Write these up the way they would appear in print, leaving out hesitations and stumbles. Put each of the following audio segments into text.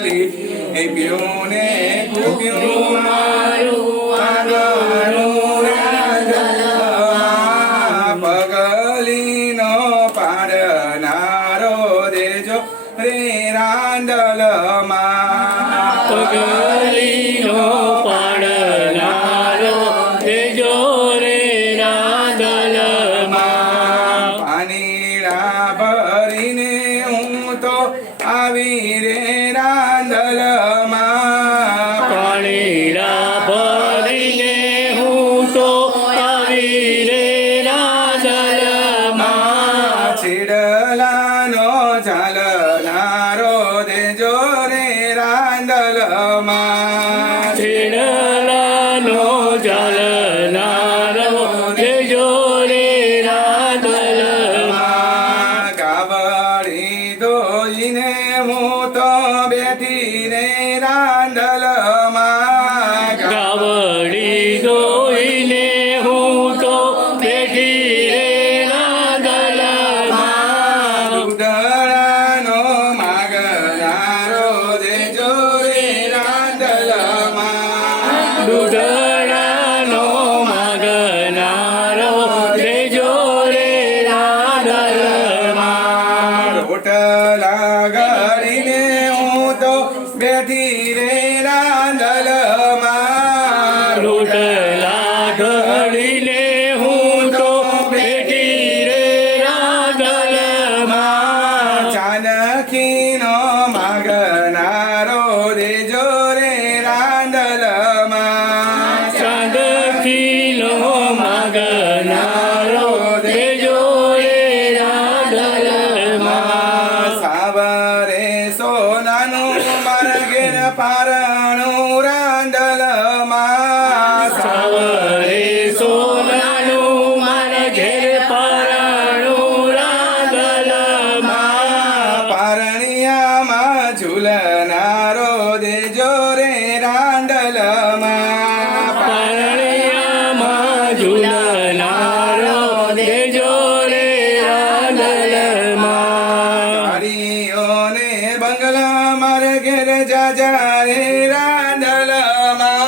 ચાલી પીયું ને કૂપ્યું મારું આંગણું રાંધણમાં પગલીનો પાડનારો દેજો રે રાંધણમાં પગલીનો પાડનારો દેજો રે રાંધણમાં પાણીડા ભરીને હું તો આવી રે રાંધણમાં પાણીડા ભરીને હું તો આવી રે રાંધણમાં ચીડલાનો ચાલનારો દેજો રે રાંધણમાં છેડલાનો ચાલનારો દેજો રે રાંધણમાં ગાવડી ધોઈને હું તો બેઠી રે રાંધણમાં ગાવડી ધોઈને હું તો બેઠી રે રાંધણમાં દૂધળાનો માગનારો દેજો રે રાંધણમાં દૂધળાનો માગનારો દેજો રે રાંધણમાં રોટલા ગળીને હું તો બેઠી રે રાંધણમાં રોટલા ઘડીને હું તો બેઠી રે રાંધણમાં ચાનખીનો માગનારો દેજો રે રાંધણમાં ચાંદખીલો માગનારો દેજો રે રાંધણમાં સાવરે સોનાનું મારા ઘેર પારણું રાંધણમાં સાવરે સોનાનું મારા ઘેર પારણું રાંધણમાં પારણિયામાં ઝૂલનારો દેજો રે રાંધણમાં પારણિયામાં ઝૂલનારો દેજો રે રાંધણમાં ગાડીઓને બંગલા મારે ઘેર જાજા રે રાંધણમાં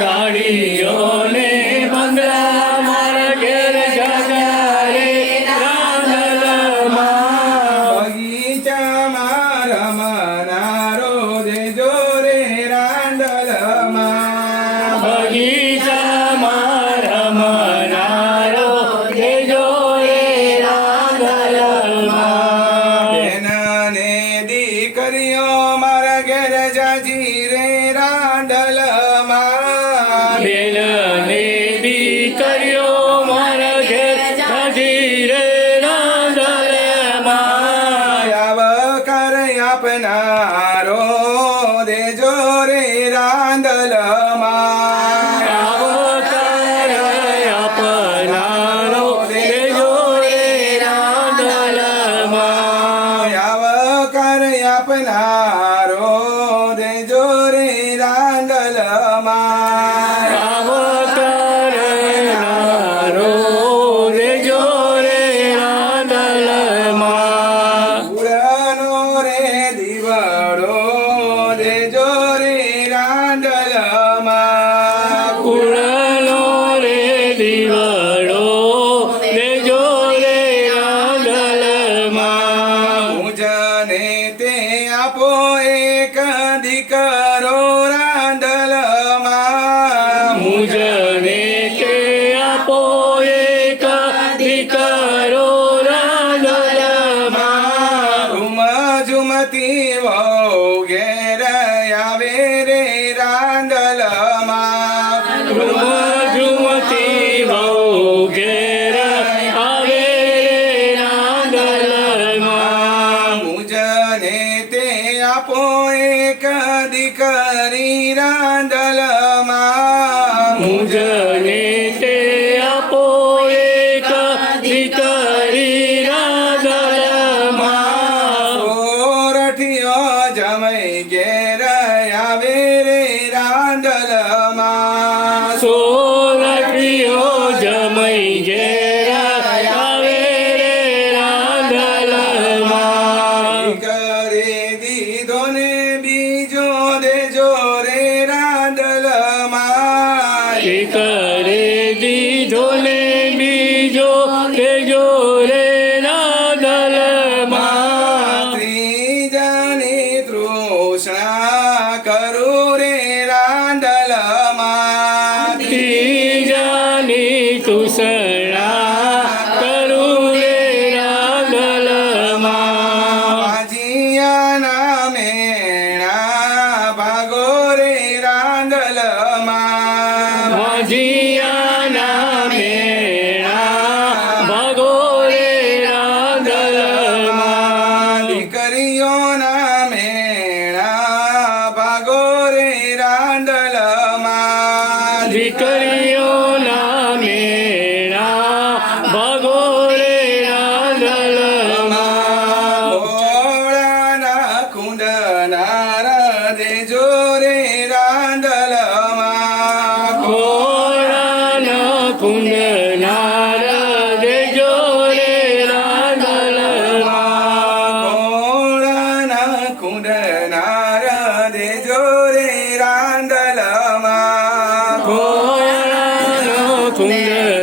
ગાડીઓને બંગલા મારા ઘેર જાજા રે રાંધણમાં બગીચામાં રમનારો દેજો રે રાંધણમાં બગીચામાં રમનારો દેજો રે રાંધણમાં બેનને દીકરીઓ મારા ઘેર જાજી રે રાંધણમાં બેનને દીકરીઓ મારા ઘેર જાજી રે રાંધણમાં આવકાર આપનારો દેજો રે રાંધણમાં આવકાર આપનારો દેજો રે રાંધણમાં આવકાર આપનારો દેજો રે રાંધણમાં આવકારનારો દેજો રે રાંધણમાં પુરાનો રે દીવાળો દેજો રે રાંધણમાં કુળનો રે દીવડો દેજો રે રાંધણમાં મુજને તે આપો એક દીકરો રાંધણમાં મુજને કે આપો એક દીકરો રાંધણમાં ઝુમ ઝુમતી વહુ ઘેર આવે રે રાંધણમાં ઝુમતી વહુ ઘેર આવે રે રાંધણમાં મુજને તે આપો એક દીકરી રાંધણમાં મુજને તે આપો એક દીકરી રાંધણમાં સોરઠીઓ જમઈ ઘેર આવે રે રાંધણમાં સોરઠીઓ જમઈ ઘેર આવે રે રાંધણમાં કરે દીધો ને બી તૃષ્ણા કરું રે રાંદલમાં ત્રીજાની તુષણા કરું રે રાંદલમાં વાજિયાના મેણા ભાગો રે રાંદલમાં વાજિયાના મેળા ભાગો રે રાંદલમાં દીકરીઓના મેળા ભાગો રે રાંદલમાં દીકરીઓના મેળા ભાગો રે રાંદલમાં ભોળાના કુંડના દેજો રે રાંદલમાં ઘોડાના કુંડ નાર દેજો રે રાંદલમાં ભોળાના કુંડના દેજો રે રાંદલમાં ઘોડાનો કુંડ